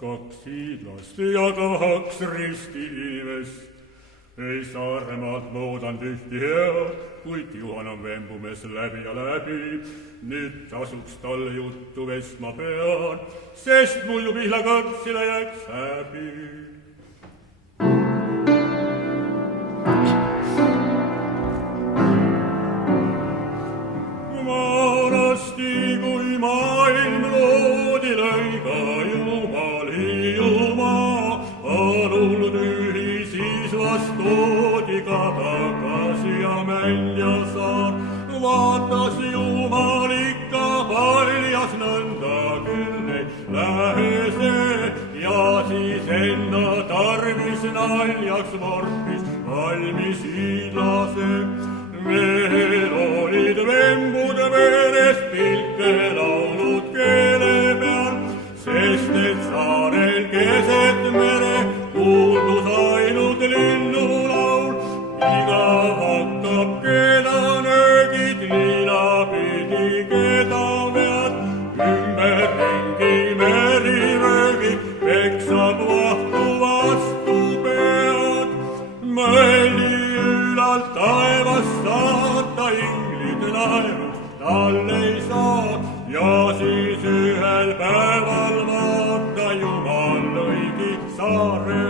Kaks hiidlast ja kaks ristiinimest. Ei Saaremaalt moodan tühti head, kuid Juhan on vembumees läbi ja läbi. Nüüd tasuks talle juttu vestma pean, sest muidu pihlakõrtsile jääks häbi. Vanasti, kui maailm loodi, lõi ka Jumal Hiiumaa. Alul tühi, siis vast toodi ka tagasi ja Mändja saar. Vaatas Jumal ikka paljas, nõnda küll ei lähe see. Ja siis enda tarvis naljaks vorpis valmis hiidlase. Mehel olid vembud veres, pilke laulud keele peal, sest et saarel keset mere kuuldus ainult linnulaul. Igav hakkab, keda nöögid ninapidi, keda vead ümberringi meriröögid, peksab vahtu vastu pead. Mõeldi ülalt taevast saata, inglid naerud tal ei saa. Ja siis ühel päeval vaata Jumal lõigi saare